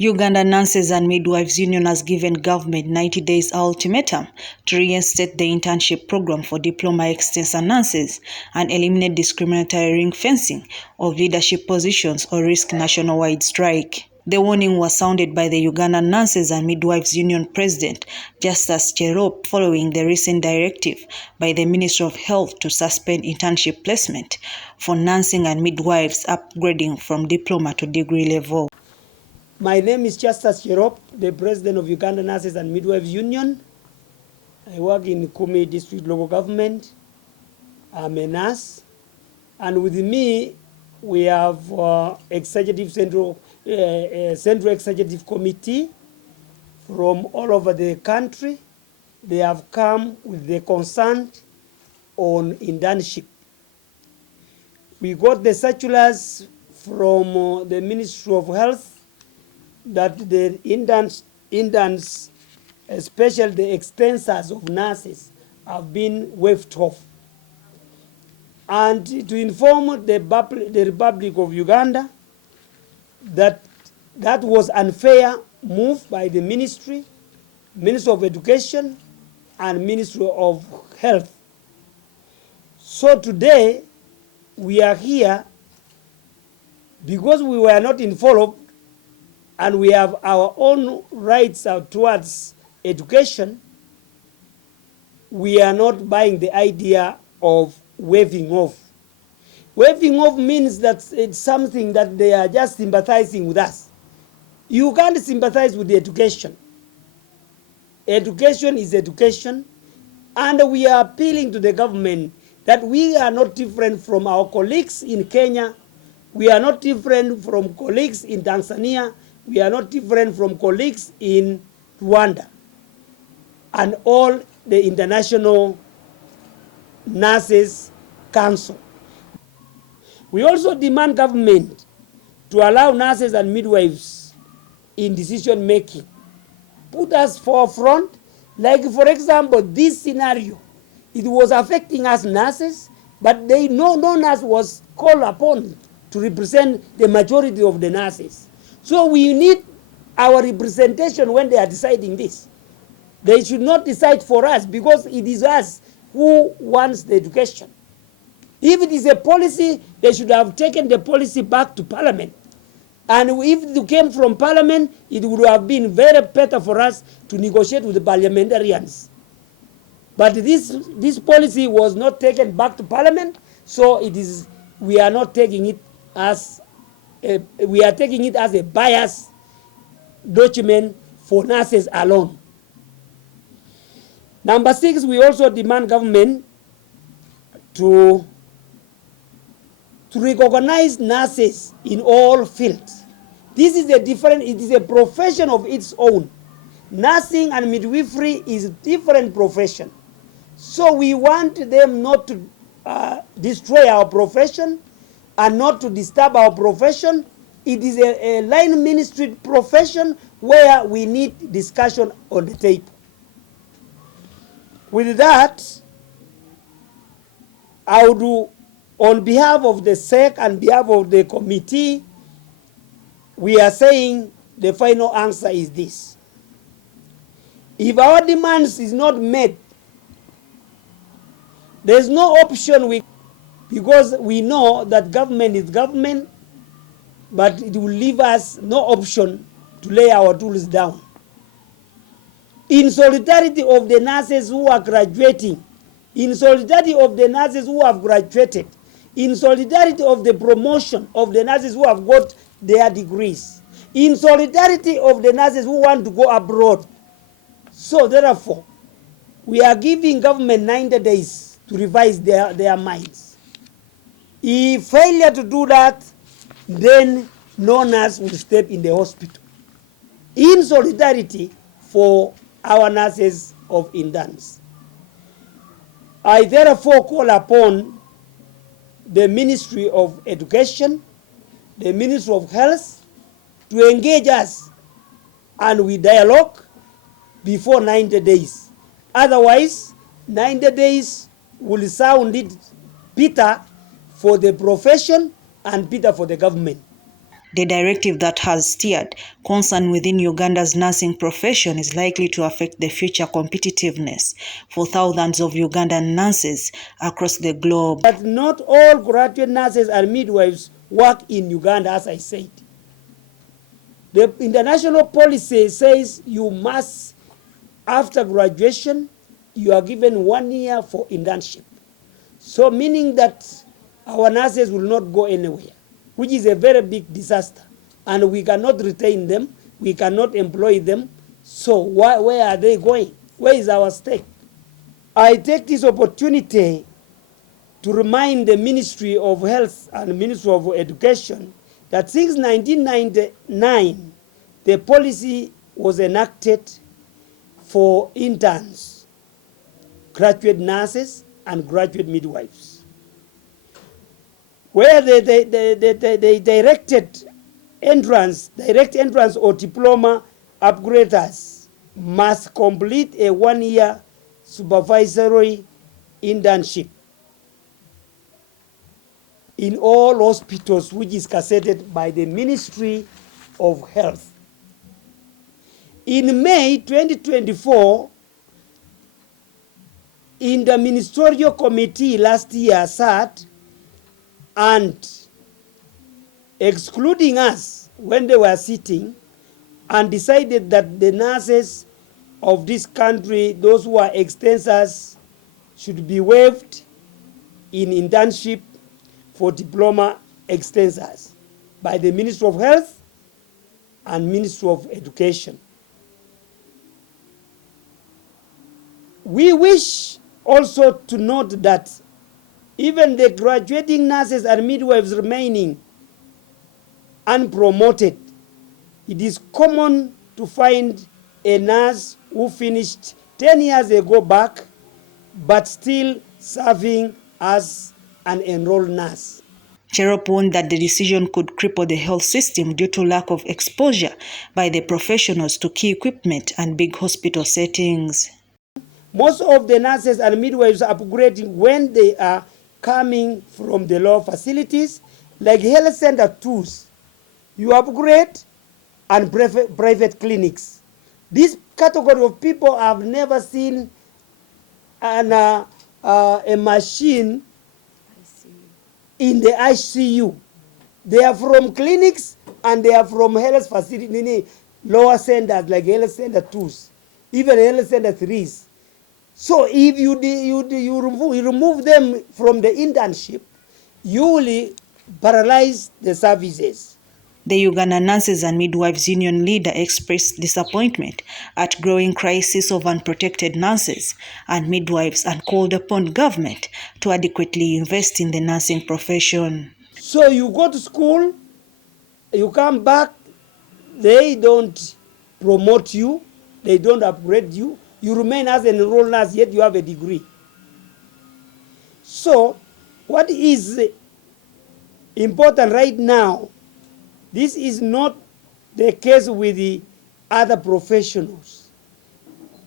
Uganda Nurses and Midwives Union has given government 90 days ultimatum to reinstate the internship program for diploma-extensor nurses and eliminate discriminatory ring fencing of leadership positions or risk nationwide strike. The warning was sounded by the Uganda Nurses and Midwives Union President Justus Cherop following the recent directive by the Ministry of Health to suspend internship placement for nursing and midwives upgrading from diploma to degree level. My name is Justus Cherop, the President of Uganda Nurses and Midwives Union. I work in Kumi District Local Government. I'm a nurse. And with me, we have Central Executive Committee from all over the country. They have come with the concern on internship. We got the circulars from the Ministry of Health that the interns, especially the extensors of nurses, have been waived off. And to inform the Republic of Uganda that that was unfair move by the Ministry of Education and Ministry of Health. So today we are here because we were not informed and we have our own rights towards education. We are not buying the idea of waiving off. Waiving off means that it's something that they are just sympathizing with us. You can't sympathize with the education. Education is education, and we are appealing to the government that we are not different from our colleagues in Kenya. We are not different from colleagues in Tanzania. We are not different from colleagues in Rwanda and all the international nurses council. We also demand government to allow nurses and midwives in decision making. Put us forefront, like for example, this scenario, it was affecting us nurses, but no nurse was called upon to represent the majority of the nurses. So we need our representation when they are deciding this. They should not decide for us because it is us who wants the education. If it is a policy, they should have taken the policy back to Parliament. And if it came from Parliament, it would have been very better for us to negotiate with the parliamentarians. But this policy was not taken back to Parliament, so we are not taking it as we are taking it as a biased document for nurses alone. Number 6, we also demand government to recognize nurses in all fields. This is it is a profession of its own. Nursing and midwifery is a different profession. So we want them not to destroy our profession and not to disturb our profession. It is a line ministry profession where we need discussion on the table. With that, I would do, on behalf of the SEC and behalf of the committee, we are saying the final answer is this. If our demands is not met, there's no option because we know that government is government, but it will leave us no option to lay our tools down. In solidarity of the nurses who are graduating, in solidarity of the nurses who have graduated, in solidarity of the promotion of the nurses who have got their degrees, in solidarity of the nurses who want to go abroad. So therefore, we are giving government 90 days to revise their minds. If failure to do that, then no nurse will step in the hospital. In solidarity for our nurses of interns. I therefore call upon the Ministry of Education, the Ministry of Health, to engage us and we dialogue before 90 days. Otherwise, 90 days will sound it bitter for the profession and bitter for the government. The directive that has stirred concern within Uganda's nursing profession is likely to affect the future competitiveness for thousands of Ugandan nurses across the globe. But not all graduate nurses and midwives work in Uganda, as I said. The international policy says you must, after graduation, you are given 1 year for internship. So meaning that our nurses will not go anywhere, which is a very big disaster. And we cannot retain them, we cannot employ them. So where are they going? Where is our stake? I take this opportunity to remind the Ministry of Health and Ministry of Education that since 1999, the policy was enacted for interns, graduate nurses, and graduate midwives, where they directed entrance, direct entrance or diploma upgraders must complete a 1-year supervisory internship in all hospitals, which is gazetted by the Ministry of Health. In May 2024, in the ministerial committee last year sat and excluding us when they were sitting and decided that the nurses of this country, those who are extensors, should be waived in internship for diploma extensors by the Ministry of Health and Ministry of Education. We wish also to note that even the graduating nurses and midwives remaining unpromoted, it is common to find a nurse who finished 10 years ago back, but still serving as an enrolled nurse. Cherop warned that the decision could cripple the health system due to lack of exposure by the professionals to key equipment and big hospital settings. Most of the nurses and midwives are upgrading when they are coming from the lower facilities, like health center tools. You upgrade and private clinics. This category of people have never seen a machine in the ICU. They are from clinics and they are from health facilities, lower centers like health center 2s, even health center 3s. So if you remove them from the internship, you will paralyze the services. The Uganda Nurses and Midwives Union leader expressed disappointment at growing crisis of unprotected nurses and midwives and called upon government to adequately invest in the nursing profession. So you go to school, you come back, they don't promote you, they don't upgrade you, you remain as an enrolled nurse, yet you have a degree. So what is important right now, this is not the case with the other professionals,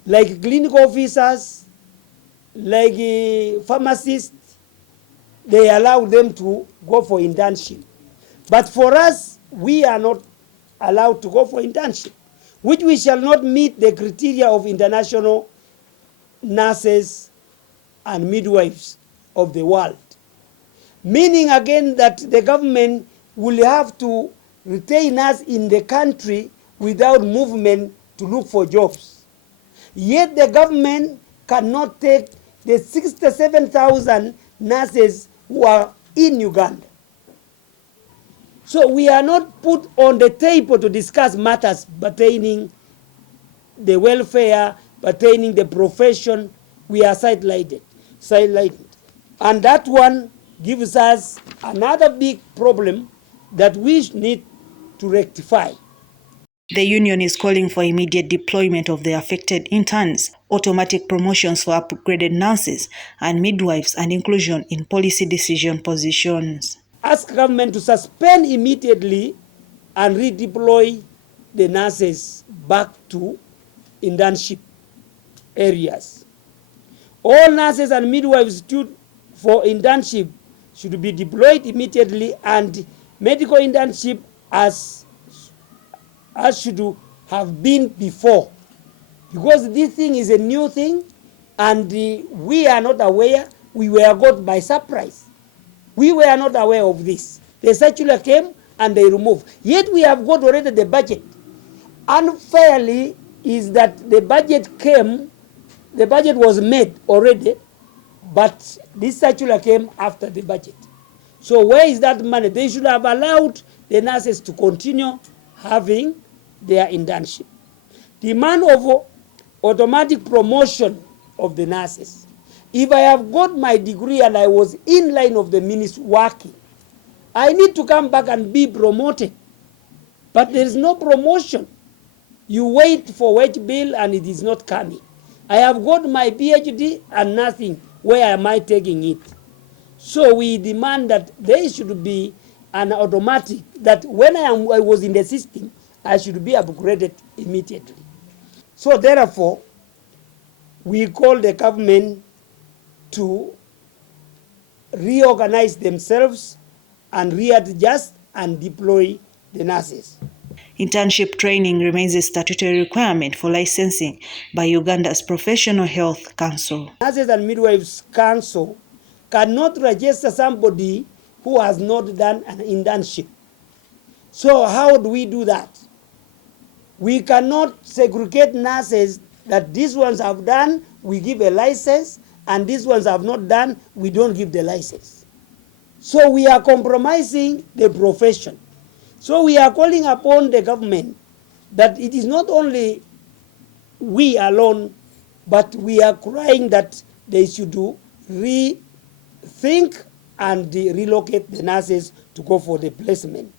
like clinical officers, like pharmacists. They allow them to go for internship. But for us, we are not allowed to go for internship, which we shall not meet the criteria of international nurses and midwives of the world. Meaning again that the government will have to retain us in the country without movement to look for jobs. Yet the government cannot take the 67,000 nurses who are in Uganda. So we are not put on the table to discuss matters pertaining the welfare, pertaining the profession. We are sidelined. And that one gives us another big problem that we need to rectify. The union is calling for immediate deployment of the affected interns, automatic promotions for upgraded nurses and midwives, and inclusion in policy decision positions. Ask government to suspend immediately and redeploy the nurses back to internship areas. All nurses and midwives due for internship should be deployed immediately, and medical internship as should have been before, because this thing is a new thing and we are not aware. We were caught by surprise. We were not aware of this. The circular came and they removed. Yet we have got already the budget. Unfairly is that the budget came, the budget was made already, but this circular came after the budget. So where is that money? They should have allowed the nurses to continue having their internship. Demand of automatic promotion of the nurses. If I have got my degree and I was in line of the ministry working, I need to come back and be promoted. But there is no promotion. You wait for wage bill and it is not coming. I have got my PhD and nothing. Where am I taking it? So we demand that there should be an automatic, that when I was in the system, I should be upgraded immediately. So therefore, we call the government to reorganize themselves and readjust and deploy the nurses. Internship training remains a statutory requirement for licensing by Uganda's Professional Health Council. Nurses and Midwives Council cannot register somebody who has not done an internship. So how do we do that? We cannot segregate nurses that these ones have done, we give a license, and these ones have not done, we don't give the license. So we are compromising the profession. So we are calling upon the government that it is not only we alone, but we are crying that they should rethink and relocate the nurses to go for the placement.